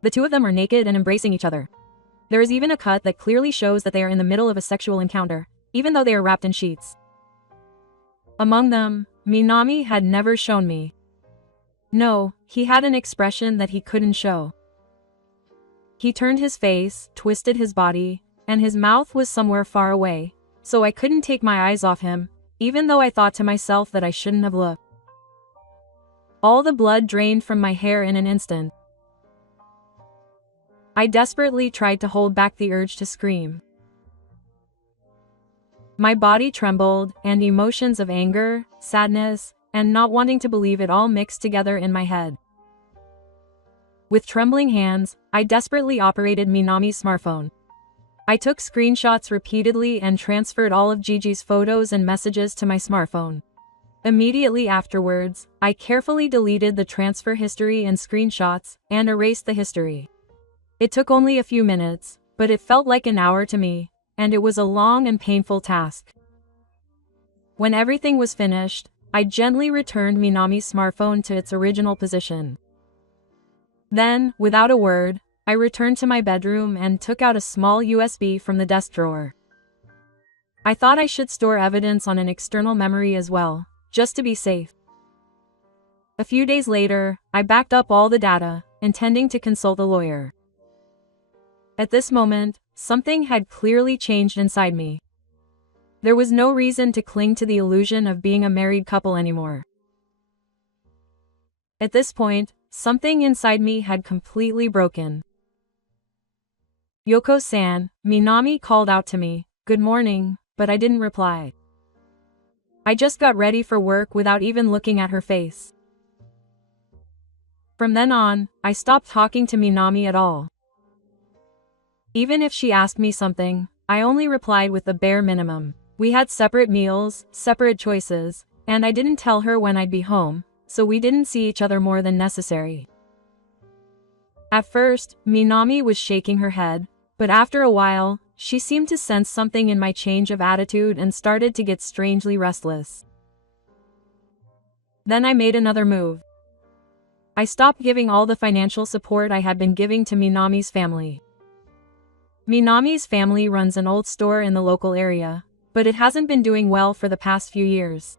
The two of them are naked and embracing each other. There is even a cut that clearly shows that they are in the middle of a sexual encounter, even though they are wrapped in sheets. Among them, Minami had never shown me. No, he had an expression that he couldn't show. He turned his face, twisted his body, and his mouth was somewhere far away, so I couldn't take my eyes off him, even though I thought to myself that I shouldn't have looked. All the blood drained from my hair in an instant. I desperately tried to hold back the urge to scream. My body trembled, and emotions of anger, sadness, and not wanting to believe it all mixed together in my head. With trembling hands, I desperately operated Minami's smartphone. I took screenshots repeatedly and transferred all of Gigi's photos and messages to my smartphone. Immediately afterwards, I carefully deleted the transfer history and screenshots, and erased the history. It took only a few minutes, but it felt like an hour to me, and it was a long and painful task. When everything was finished, I gently returned Minami's smartphone to its original position. Then, without a word, I returned to my bedroom and took out a small USB from the desk drawer. I thought I should store evidence on an external memory as well, just to be safe. A few days later, I backed up all the data, intending to consult a lawyer. At this moment, something had clearly changed inside me. There was no reason to cling to the illusion of being a married couple anymore. At this point, something inside me had completely broken. Yoko-san, Minami called out to me, "Good morning," but I didn't reply. I just got ready for work without even looking at her face. From then on, I stopped talking to Minami at all. Even if she asked me something, I only replied with the bare minimum. We had separate meals, separate choices, and I didn't tell her when I'd be home, so we didn't see each other more than necessary. At first, Minami was shaking her head, but after a while, she seemed to sense something in my change of attitude and started to get strangely restless. Then I made another move. I stopped giving all the financial support I had been giving to Minami's family. Minami's family runs an old store in the local area, but it hasn't been doing well for the past few years.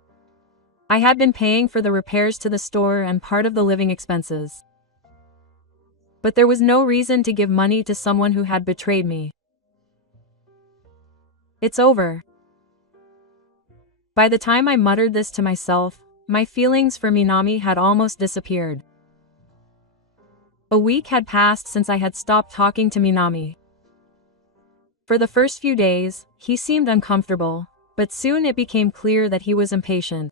I had been paying for the repairs to the store and part of the living expenses. But there was no reason to give money to someone who had betrayed me. It's over. By the time I muttered this to myself, my feelings for Minami had almost disappeared. A week had passed since I had stopped talking to Minami. For the first few days, he seemed uncomfortable, but soon it became clear that he was impatient.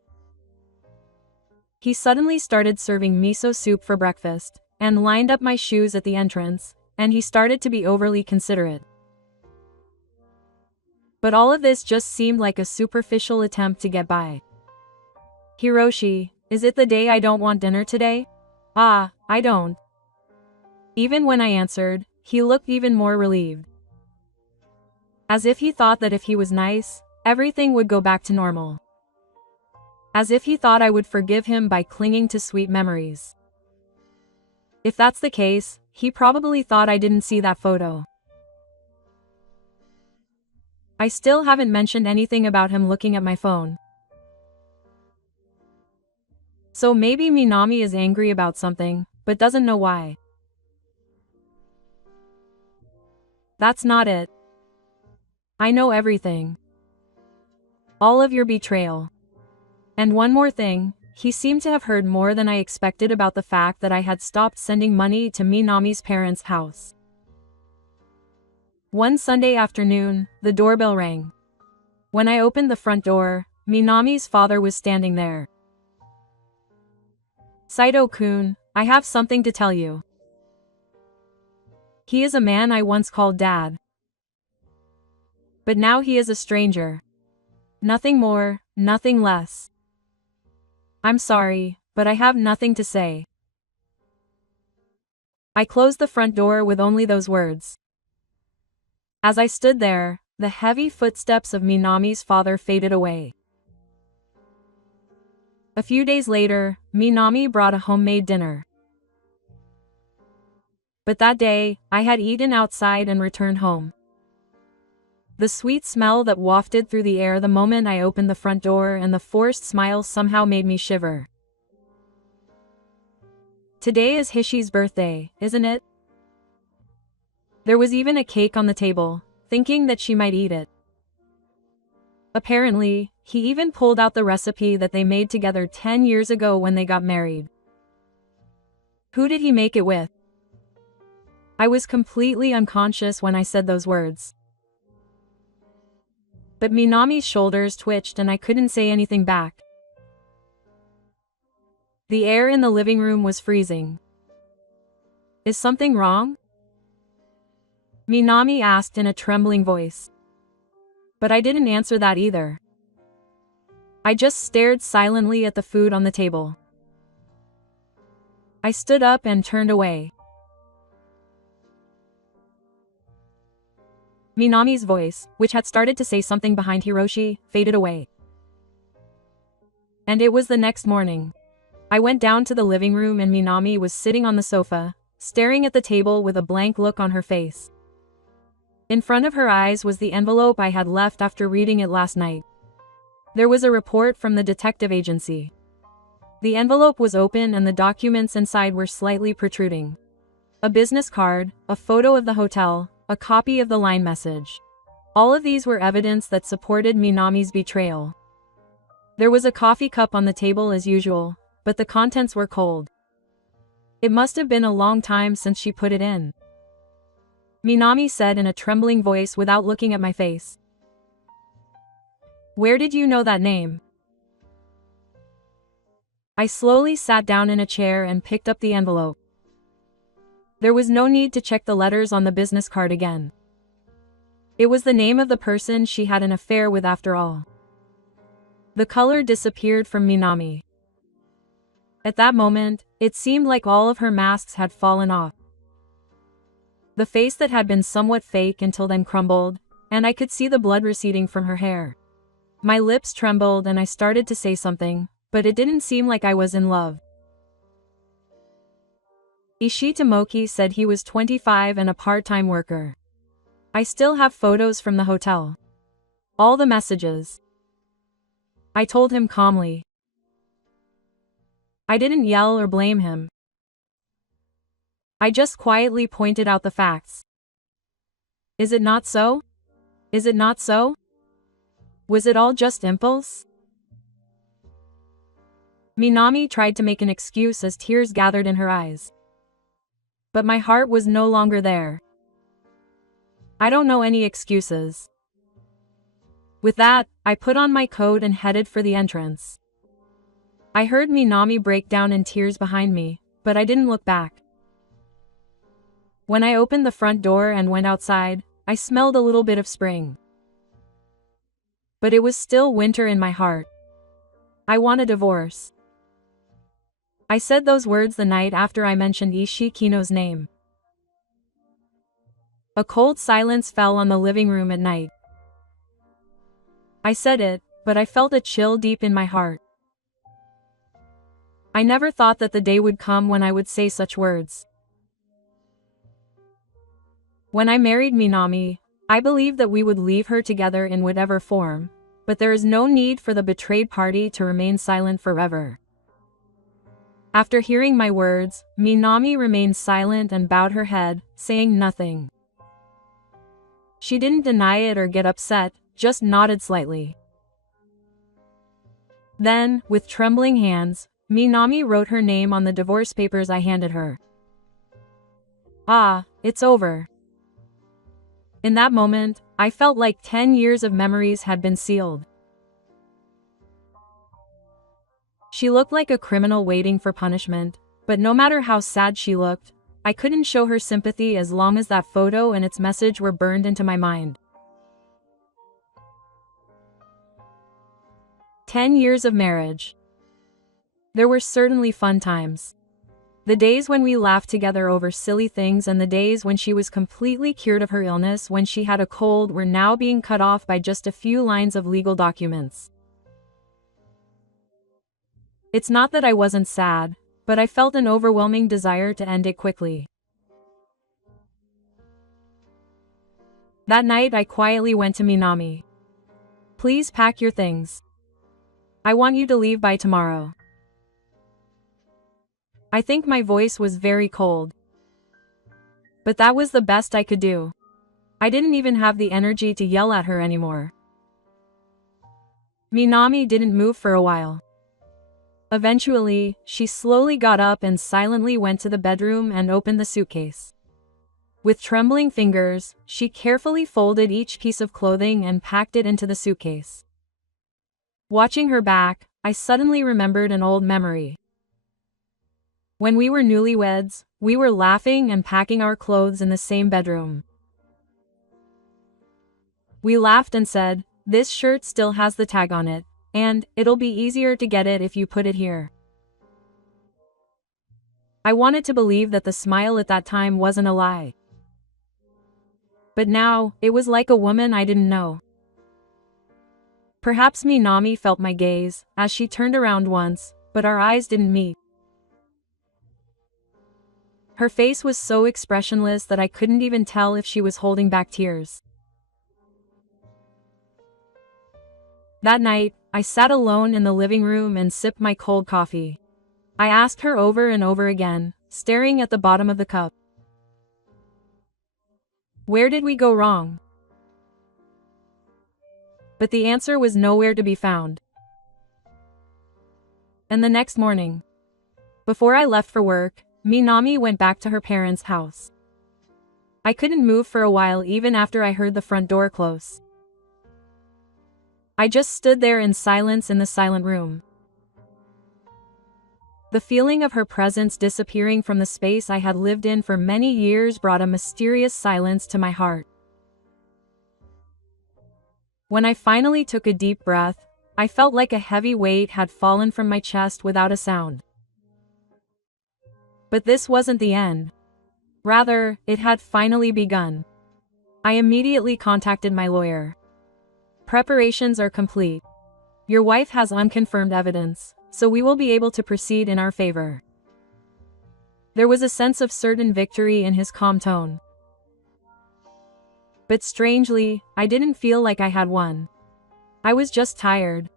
He suddenly started serving miso soup for breakfast, and lined up my shoes at the entrance, and he started to be overly considerate. But all of this just seemed like a superficial attempt to get by. Hiroshi, is it the day I don't want dinner today? Ah, I don't. Even when I answered, he looked even more relieved. As if he thought that if he was nice, everything would go back to normal. As if he thought I would forgive him by clinging to sweet memories. If that's the case, he probably thought I didn't see that photo. I still haven't mentioned anything about him looking at my phone. So maybe Minami is angry about something, but doesn't know why. That's not it. I know everything. All of your betrayal. And one more thing, he seemed to have heard more than I expected about the fact that I had stopped sending money to Minami's parents' house. One Sunday afternoon, the doorbell rang. When I opened the front door, Minami's father was standing there. Saito-kun, I have something to tell you. He is a man I once called Dad. But now he is a stranger. Nothing more, nothing less. I'm sorry, but I have nothing to say. I closed the front door with only those words. As I stood there, the heavy footsteps of Minami's father faded away. A few days later, Minami brought a homemade dinner. But that day, I had eaten outside and returned home. The sweet smell that wafted through the air the moment I opened the front door and the forced smile somehow made me shiver. Today is Hishi's birthday, isn't it? There was even a cake on the table, thinking that she might eat it. Apparently, he even pulled out the recipe that they made together 10 years ago when they got married. Who did he make it with? I was completely unconscious when I said those words. But Minami's shoulders twitched and I couldn't say anything back. The air in the living room was freezing. Is something wrong? Minami asked in a trembling voice. But I didn't answer that either. I just stared silently at the food on the table. I stood up and turned away. Minami's voice, which had started to say something behind Hiroshi, faded away. And it was the next morning. I went down to the living room and Minami was sitting on the sofa, staring at the table with a blank look on her face. In front of her eyes was the envelope I had left after reading it last night. There was a report from the detective agency. The envelope was open and the documents inside were slightly protruding. A business card, a photo of the hotel, a copy of the line message. All of these were evidence that supported Minami's betrayal. There was a coffee cup on the table as usual, but the contents were cold. It must have been a long time since she put it in. Minami said in a trembling voice without looking at my face. Where did you know that name? I slowly sat down in a chair and picked up the envelope. There was no need to check the letters on the business card again. It was the name of the person she had an affair with after all. The color disappeared from Minami. At that moment, it seemed like all of her masks had fallen off. The face that had been somewhat fake until then crumbled, and I could see the blood receding from her hair. My lips trembled and I started to say something, but it didn't seem like I was in love. Ishitomoki said he was 25 and a part-time worker. I still have photos from the hotel. All the messages. I told him calmly. I didn't yell or blame him. I just quietly pointed out the facts. Is it not so? Is it not so? Was it all just impulse? Minami tried to make an excuse as tears gathered in her eyes. But my heart was no longer there. I don't know any excuses. With that, I put on my coat and headed for the entrance. I heard Minami break down in tears behind me, but I didn't look back. When I opened the front door and went outside, I smelled a little bit of spring. But it was still winter in my heart. I want a divorce. I said those words the night after I mentioned Ishii Kino's name. A cold silence fell on the living room at night. I said it, but I felt a chill deep in my heart. I never thought that the day would come when I would say such words. When I married Minami, I believed that we would leave her together in whatever form, but there is no need for the betrayed party to remain silent forever. After hearing my words, Minami remained silent and bowed her head, saying nothing. She didn't deny it or get upset, just nodded slightly. Then, with trembling hands, Minami wrote her name on the divorce papers I handed her. Ah, it's over. In that moment, I felt like 10 years of memories had been sealed. She looked like a criminal waiting for punishment, but no matter how sad she looked, I couldn't show her sympathy as long as that photo and its message were burned into my mind. 10 years of marriage. There were certainly fun times. The days when we laughed together over silly things and the days when she was completely cured of her illness when she had a cold were now being cut off by just a few lines of legal documents. It's not that I wasn't sad, but I felt an overwhelming desire to end it quickly. That night I quietly went to Minami. Please pack your things. I want you to leave by tomorrow. I think my voice was very cold. But that was the best I could do. I didn't even have the energy to yell at her anymore. Minami didn't move for a while. Eventually, she slowly got up and silently went to the bedroom and opened the suitcase. With trembling fingers, she carefully folded each piece of clothing and packed it into the suitcase. Watching her back, I suddenly remembered an old memory. When we were newlyweds, we were laughing and packing our clothes in the same bedroom. We laughed and said, "This shirt still has the tag on it, and it'll be easier to get it if you put it here." I wanted to believe that the smile at that time wasn't a lie. But now, it was like a woman I didn't know. Perhaps Minami felt my gaze, as she turned around once, but our eyes didn't meet. Her face was so expressionless that I couldn't even tell if she was holding back tears. That night, I sat alone in the living room and sipped my cold coffee. I asked her over and over again, staring at the bottom of the cup. Where did we go wrong? But the answer was nowhere to be found. And the next morning, before I left for work, Minami went back to her parents' house. I couldn't move for a while even after I heard the front door close. I just stood there in silence in the silent room. The feeling of her presence disappearing from the space I had lived in for many years brought a mysterious silence to my heart. When I finally took a deep breath, I felt like a heavy weight had fallen from my chest without a sound. But this wasn't the end. Rather, it had finally begun. I immediately contacted my lawyer. Preparations are complete. Your wife has unconfirmed evidence, so we will be able to proceed in our favor. There was a sense of certain victory in his calm tone. But strangely, I didn't feel like I had won. I was just tired.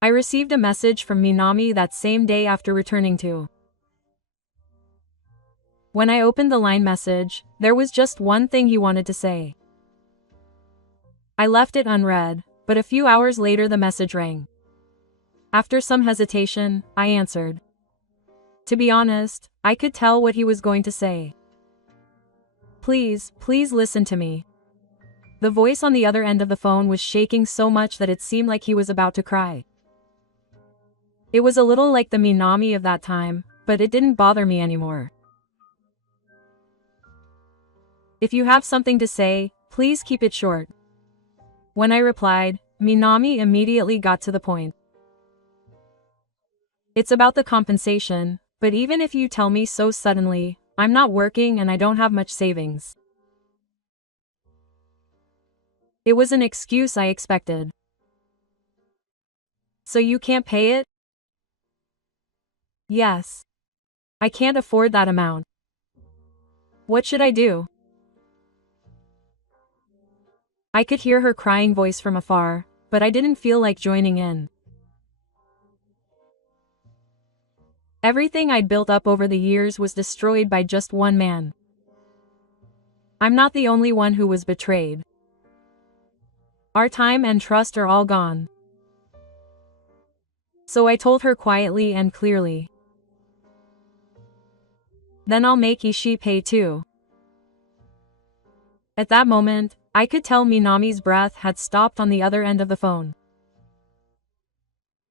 I received a message from Minami that same day after returning to. When I opened the line message, there was just one thing he wanted to say. I left it unread, but a few hours later the message rang. After some hesitation, I answered. To be honest, I could tell what he was going to say. Please listen to me. The voice on the other end of the phone was shaking so much that it seemed like he was about to cry. It was a little like the Minami of that time, but it didn't bother me anymore. If you have something to say, please keep it short. When I replied, Minami immediately got to the point. It's about the compensation, but even if you tell me so suddenly, I'm not working and I don't have much savings. It was an excuse I expected. So you can't pay it? Yes. I can't afford that amount. What should I do? I could hear her crying voice from afar, but I didn't feel like joining in. Everything I'd built up over the years was destroyed by just one man. I'm not the only one who was betrayed. Our time and trust are all gone. So I told her quietly and clearly. Then I'll make Ishii pay too. At that moment, I could tell Minami's breath had stopped on the other end of the phone.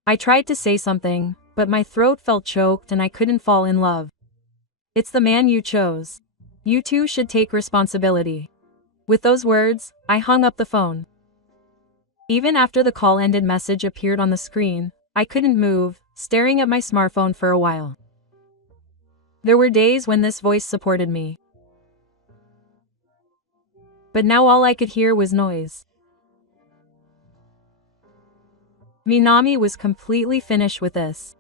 I tried to say something, but my throat felt choked and I couldn't fall in love. It's the man you chose. You two should take responsibility. With those words, I hung up the phone. Even after the call ended, message appeared on the screen, I couldn't move, staring at my smartphone for a while. There were days when this voice supported me. But now all I could hear was noise. Minami was completely finished with this.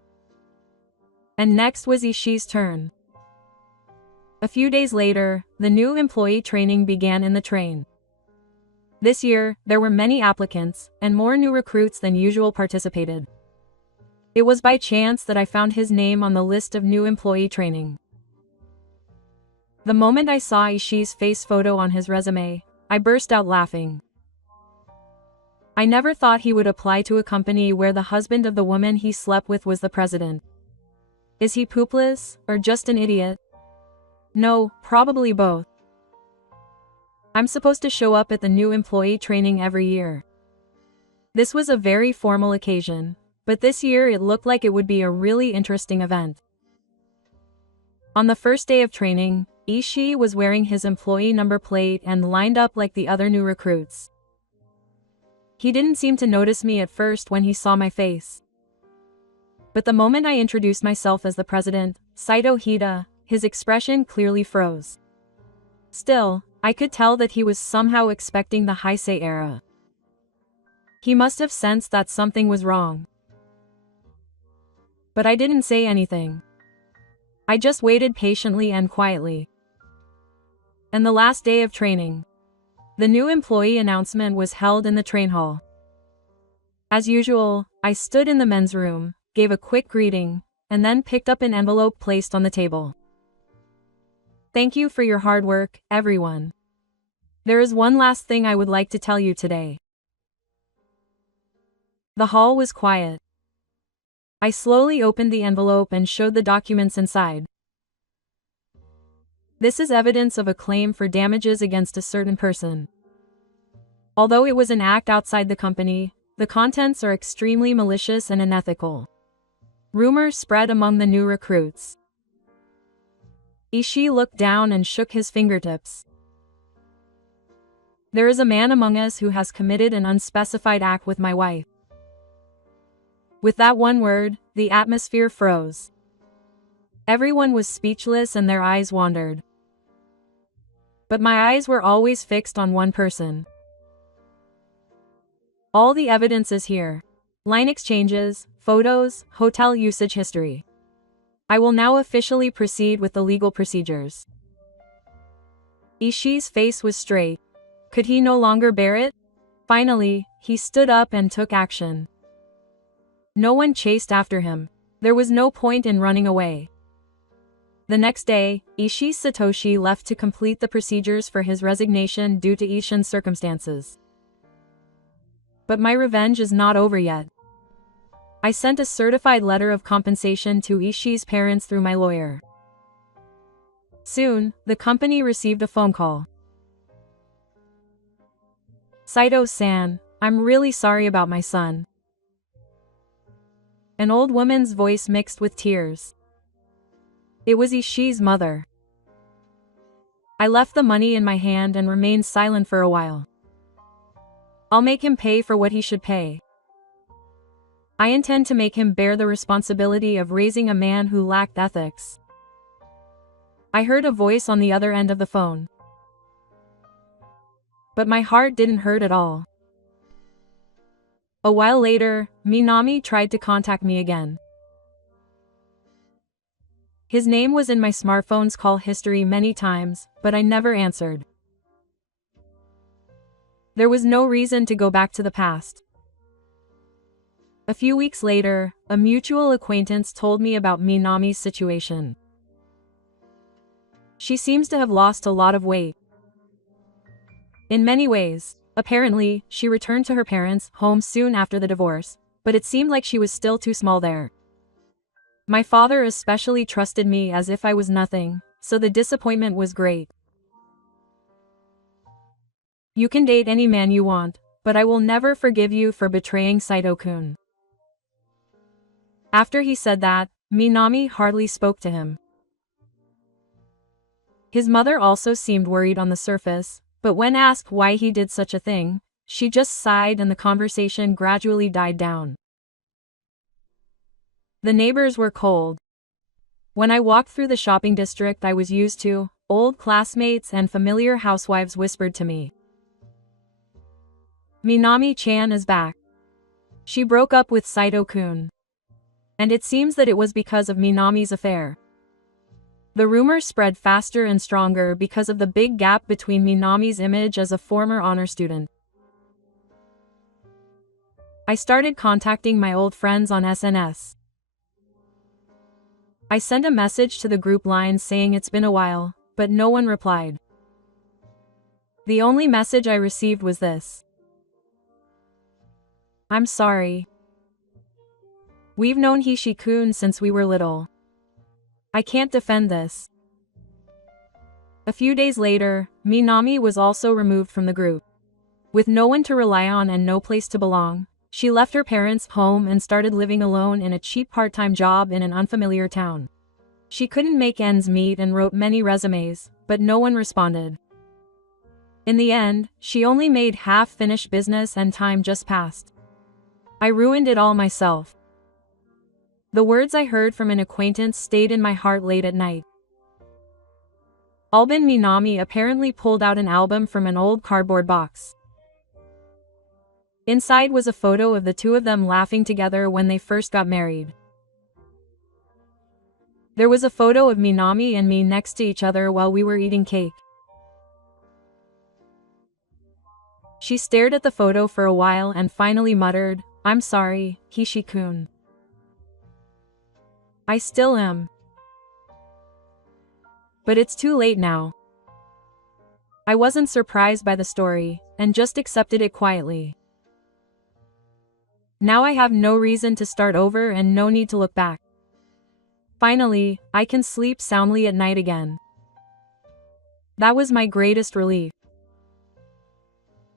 And next was Ishii's turn. A few days later, the new employee training began in the train. This year, there were many applicants, and more new recruits than usual participated. It was by chance that I found his name on the list of new employee training. The moment I saw Ishii's face photo on his resume, I burst out laughing. I never thought he would apply to a company where the husband of the woman he slept with was the president. Is he poopless, or just an idiot? No, probably both. I'm supposed to show up at the new employee training every year. This was a very formal occasion, but this year it looked like it would be a really interesting event. On the first day of training, Ishii was wearing his employee number plate and lined up like the other new recruits. He didn't seem to notice me at first when he saw my face. But the moment I introduced myself as the president, Saito Hida, his expression clearly froze. Still, I could tell that he was somehow expecting the Heisei era. He must have sensed that something was wrong. But I didn't say anything. I just waited patiently and quietly. And the last day of training, the new employee announcement was held in the train hall. As usual, I stood in the men's room, gave a quick greeting, and then picked up an envelope placed on the table. Thank you for your hard work, everyone. There is one last thing I would like to tell you today. The hall was quiet. I slowly opened the envelope and showed the documents inside. This is evidence of a claim for damages against a certain person. Although it was an act outside the company, the contents are extremely malicious and unethical. Rumors spread among the new recruits. Ishii looked down and shook his fingertips. There is a man among us who has committed an unspecified act with my wife. With that one word, the atmosphere froze. Everyone was speechless and their eyes wandered. But my eyes were always fixed on one person. All the evidence is here. Line exchanges, photos, hotel usage history. I will now officially proceed with the legal procedures. Ishii's face was straight. Could he no longer bear it? Finally, he stood up and took action. No one chased after him. There was no point in running away. The next day, Ishii Satoshi left to complete the procedures for his resignation due to Ishin's circumstances. But my revenge is not over yet. I sent a certified letter of compensation to Ishii's parents through my lawyer. Soon, the company received a phone call. Saito-san, I'm really sorry about my son. An old woman's voice mixed with tears. It was Ishii's mother. I left the money in my hand and remained silent for a while. I'll make him pay for what he should pay. I intend to make him bear the responsibility of raising a man who lacked ethics. I heard a voice on the other end of the phone. But my heart didn't hurt at all. A while later, Minami tried to contact me again. His name was in my smartphone's call history many times, but I never answered. There was no reason to go back to the past. A few weeks later, a mutual acquaintance told me about Minami's situation. She seems to have lost a lot of weight. In many ways, apparently, she returned to her parents' home soon after the divorce, but it seemed like she was still too small there. My father especially trusted me as if I was nothing, so the disappointment was great. You can date any man you want, but I will never forgive you for betraying Saito-kun. After he said that, Minami hardly spoke to him. His mother also seemed worried on the surface, but when asked why he did such a thing, she just sighed and the conversation gradually died down. The neighbors were cold. When I walked through the shopping district I was used to, old classmates and familiar housewives whispered to me, "Minami-chan is back. She broke up with Saito-kun. And it seems that it was because of Minami's affair." The rumor spread faster and stronger because of the big gap between Minami's image as a former honor student. I started contacting my old friends on SNS. I sent a message to the group line saying it's been a while, but no one replied. The only message I received was this: "I'm sorry. We've known Hishi-kun since we were little. I can't defend this." A few days later, Minami was also removed from the group. With no one to rely on and no place to belong, she left her parents' home and started living alone in a cheap part-time job in an unfamiliar town. She couldn't make ends meet and wrote many resumes, but no one responded. In the end, she only made half-finished business and time just passed. I ruined it all myself. The words I heard from an acquaintance stayed in my heart late at night. Albin Minami apparently pulled out an album from an old cardboard box. Inside was a photo of the two of them laughing together when they first got married. There was a photo of Minami and me next to each other while we were eating cake. She stared at the photo for a while and finally muttered, "I'm sorry, Hishi-kun. I still am. But it's too late now." I wasn't surprised by the story, and just accepted it quietly. Now I have no reason to start over and no need to look back. Finally, I can sleep soundly at night again. That was my greatest relief.